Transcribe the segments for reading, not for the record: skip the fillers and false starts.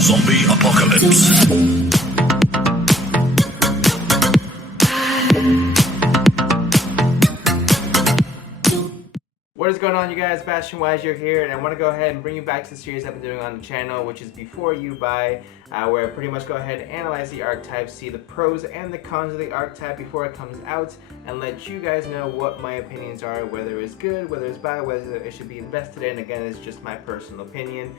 Zombie Apocalypse. What is going on, you guys? Bastion Wazir here, and I want to go ahead and bring you back to the series I've been doing on the channel, which is Before You Buy, where I pretty much go ahead and analyze the archetype, see the pros and the cons of the archetype before it comes out, and let you guys know what my opinions are, whether it's good, whether it's bad, whether it should be invested in. Again, it's just my personal opinion,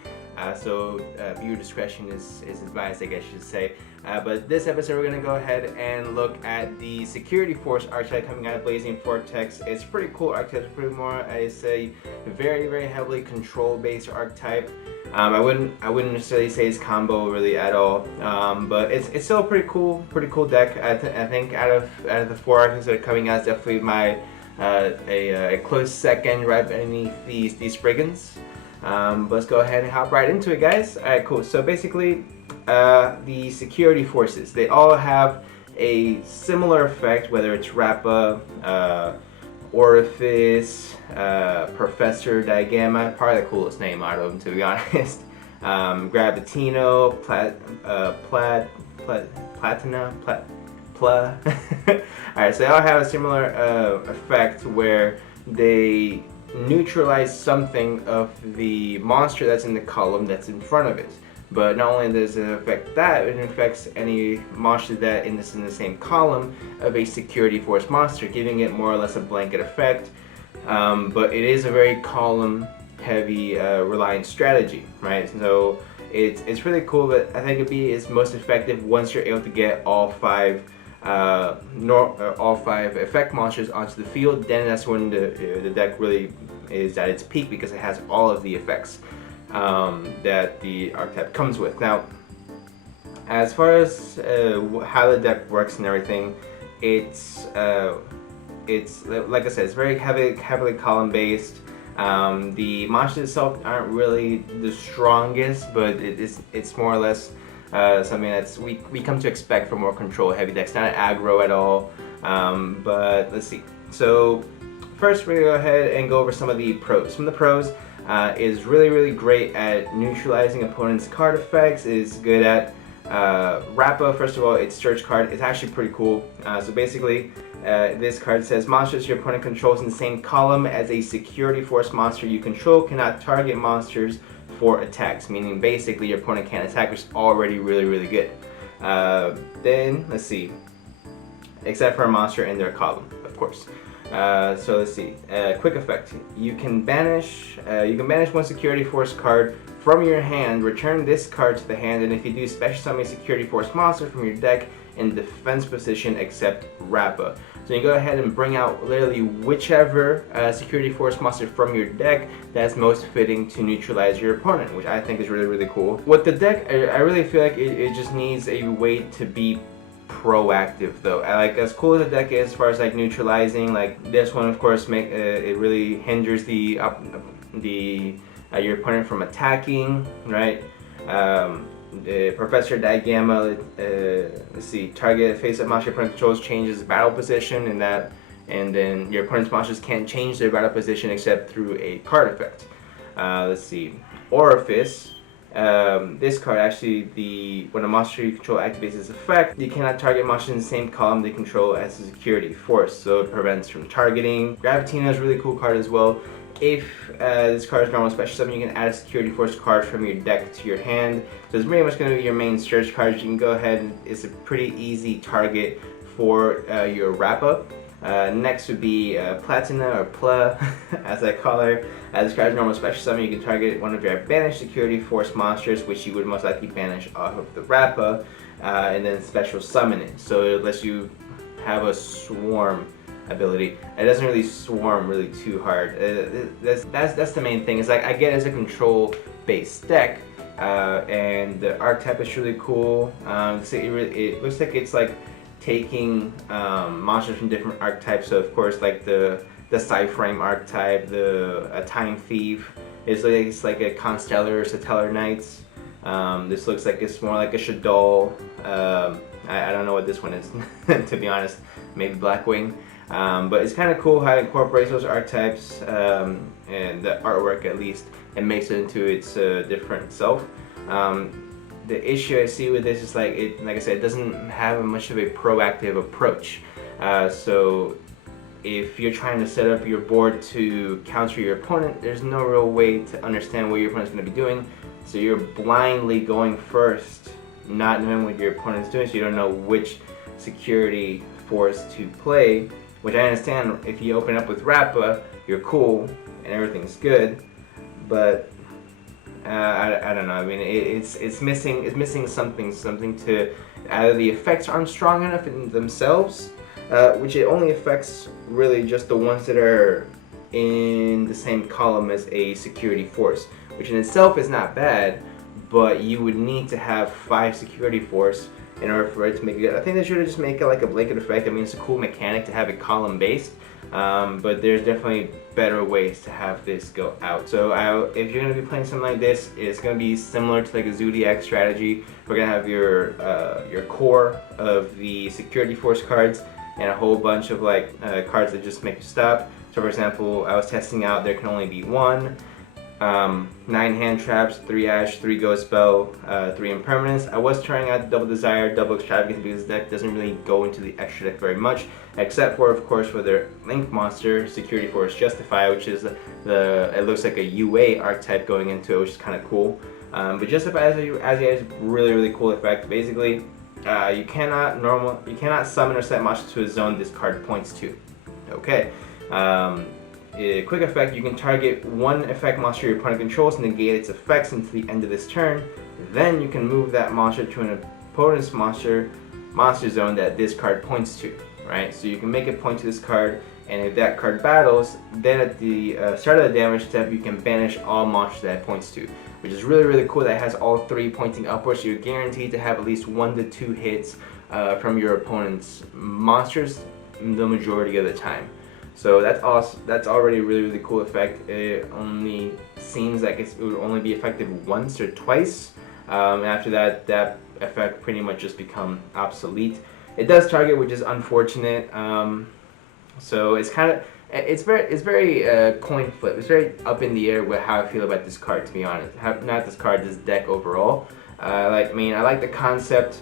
so viewer discretion is advised, I guess you should say. But this episode we're going to go ahead and look at the Security Force archetype coming out of Blazing Vortex. It's pretty cool archetype. It's pretty more, it's a very heavily control based archetype. I wouldn't necessarily say it's combo really at all, but it's still a pretty cool deck. I think out of the four archetypes that are coming out, it's definitely my a close second right beneath these Brigands. But let's go ahead and hop right into it, guys. Alright, cool. So basically, the security forces, they all have a similar effect, whether it's Rappa, Orifice, Professor Digamma, probably the coolest name out of them, to be honest. Gravitino, Platina, Pla. Alright, so they all have a similar effect where they neutralize something of the monster that's in the column that's in front of it. But not only does it affect that, it affects any monster that is in the same column of a Security Force monster, giving it more or less a blanket effect. But it is a very column heavy reliant strategy, right? So it's really cool, but I think it'd be is most effective once you're able to get all five effect monsters onto the field. Then that's when the deck really is at its peak, because it has all of the effects that the archetype comes with. Now, as far as how the deck works and everything, it's like I said, it's very heavily column based. The monsters itself aren't really the strongest, but it's more or less something that's we come to expect from more control heavy decks. Not aggro at all, but let's see. So first we're gonna go ahead and go over some of the pros. Some of the pros is really great at neutralizing opponents' card effects. Is good at Rappa. First of all, its search card is actually pretty cool. So basically, this card says monsters your opponent controls in the same column as a Security Force monster you control cannot target monsters for attacks, meaning basically your opponent can't attack, which is already really good. Then let's see, except for a monster in their column, of course. So let's see. Quick effect. You can banish one Security Force card from your hand. Return this card to the hand, and if you do, special summon a Security Force monster from your deck in defense position except Rappa. So you go ahead and bring out literally whichever Security Force monster from your deck that's most fitting to neutralize your opponent, which I think is really cool. With the deck, I really feel like it just needs a way to be proactive, though. Like, as cool as the deck is as far as like neutralizing, like this one of course it really hinders your opponent from attacking, right? Professor Digamma, let's see, target face-up monster your opponent controls changes battle position, and then your opponent's monsters can't change their battle position except through a card effect. Let's see, Orifice. This card actually, when a monster you control activates its effect, you cannot target monsters in the same column they control as a Security Force, so it prevents from targeting. Gravitino is a really cool card as well. If this card is normal special summon, you can add a Security Force card from your deck to your hand. So it's pretty much going to be your main search card. You can go ahead and it's a pretty easy target for your Rappa. Next would be Platina, or Pla, as I call her. This card is normal special summon. You can target one of your banished Security Force monsters, which you would most likely banish off of the Rappa, and then special summon it. So it lets you have a swarm ability. It doesn't really swarm really too hard. That's the main thing. Is like, I get it as a control based deck, and the archetype is really cool. So it looks like it's like taking monsters from different archetypes. So of course, like the Cyframe archetype, a Time Thief. It's like a Constellar or Satellar Knights. This looks like it's more like a Shaddoll. I don't know what this one is, to be honest. Maybe Blackwing. But it's kind of cool how it incorporates those archetypes and the artwork, at least, and makes it into its different self. the issue I see with this is like like I said, it doesn't have much of a proactive approach. So if you're trying to set up your board to counter your opponent, there's no real way to understand what your opponent's going to be doing. So you're blindly going first, not knowing what your opponent's doing, so you don't know which security force to play. Which I understand, if you open up with Rappa, you're cool and everything's good, but I don't know. I mean, it's missing something to either the effects aren't strong enough in themselves, which it only affects really just the ones that are in the same column as a security force, which in itself is not bad, but you would need to have 5 security force in order for it to make it good. I think they should have just make it like a blanket effect. I mean, it's a cool mechanic to have it column based, but there's definitely better ways to have this go out. So if you're going to be playing something like this, it's going to be similar to like a Zodiac strategy. We're going to have your core of the security force cards and a whole bunch of like cards that just make you stop. So for example, I was testing out there can only be 1. 9 hand traps, 3 ash, 3 ghost spell, 3 impermanence. I was trying out double desire, double extravagance because this deck doesn't really go into the extra deck very much, except for of course for their link monster, security force justify, which is it looks like a UA archetype going into it, which is kind of cool. But justify as a really cool effect. Basically, you cannot summon or set monsters to a zone this card points to. Okay. A quick effect, you can target one effect monster your opponent controls and negate its effects until the end of this turn. Then you can move that monster to an opponent's monster zone that this card points to, right? So you can make it point to this card, and if that card battles, then at the start of the damage step, you can banish all monsters that it points to, which is really cool. That has all 3 pointing upwards, so you're guaranteed to have at least 1 to 2 hits from your opponent's monsters the majority of the time. So that's awesome. That's already a really cool effect. It only seems like it would only be effective once or twice. After that, that effect pretty much just become obsolete. It does target, which is unfortunate. So it's very coin flip. It's very up in the air with how I feel about this card, to be honest. Not this card, this deck overall. I like the concept.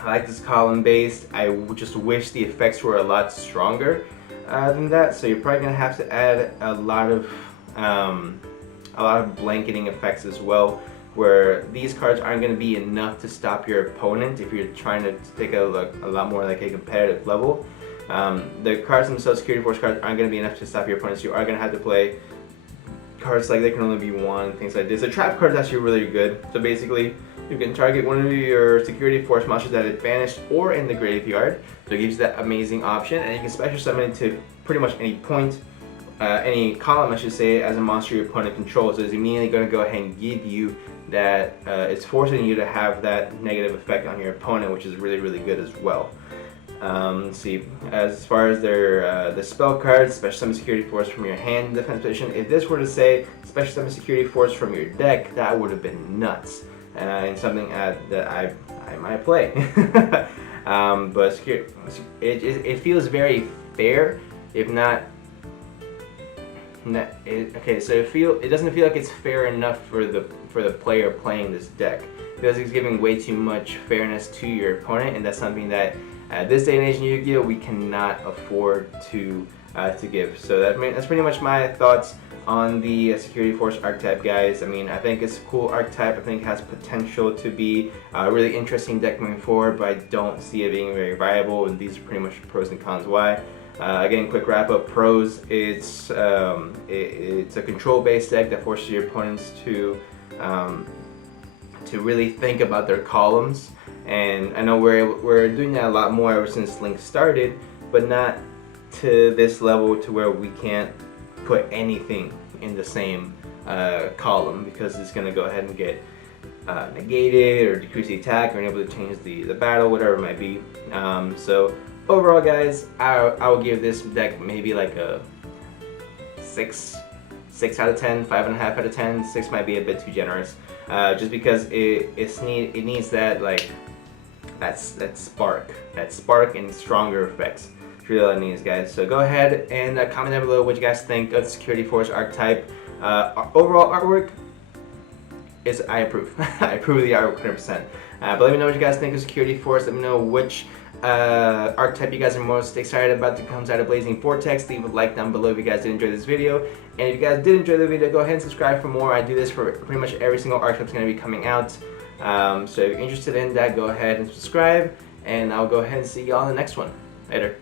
I like this column based. I just wish the effects were a lot stronger than that. So you're probably gonna have to add a lot of blanketing effects as well, where these cards aren't gonna be enough to stop your opponent if you're trying to take a lot more like a competitive level. The cards themselves, security force cards, aren't gonna be enough to stop your opponents. You are gonna have to play cards like there can only be 1, things like this. The trap card is actually really good. So basically, you can target one of your security force monsters that is banished or in the graveyard. So it gives you that amazing option, and you can special summon it to pretty much any point, any column I should say, as a monster your opponent controls. So it's immediately going to go ahead and give you that, it's forcing you to have that negative effect on your opponent, which is really good as well. Let's see, as far as the spell cards, special summon security force from your hand defense position. If this were to say special summon security force from your deck, that would have been nuts. And something that I might play. But it feels very fair, if not. Okay, so it doesn't feel like it's fair enough for the player playing this deck. It feels like it's giving way too much fairness to your opponent, and that's something that at this day and age in Yu-Gi-Oh! We cannot afford to give. So that's pretty much my thoughts on the security force archetype, guys. I mean, I think it's a cool archetype. I think it has potential to be a really interesting deck moving forward, but I don't see it being very viable, and these are pretty much pros and cons why. Again, quick wrap up. Pros: it's a control-based deck that forces your opponents to really think about their columns. And I know we're doing that a lot more ever since Link started, but not to this level to where we can't put anything in the same column, because it's going to go ahead and get negated or decrease the attack or unable to change the battle, whatever it might be. So overall, guys, I will give this deck maybe like a 6 out of 10, 5.5 out of 10. 6 might be a bit too generous, just because it needs that that spark and stronger effects. It's really all it needs, guys. So go ahead and comment down below what you guys think of the Security Force archetype. Overall artwork, I approve. I approve of the artwork 100%. But let me know what you guys think of Security Force. Let me know which archetype you guys are most excited about that comes out of Blazing Vortex. Leave a like down below if you guys did enjoy this video. And if you guys did enjoy the video, go ahead and subscribe for more. I do this for pretty much every single archetype that's going to be coming out. So if you're interested in that, go ahead and subscribe. And I'll go ahead and see y'all in the next one. Later.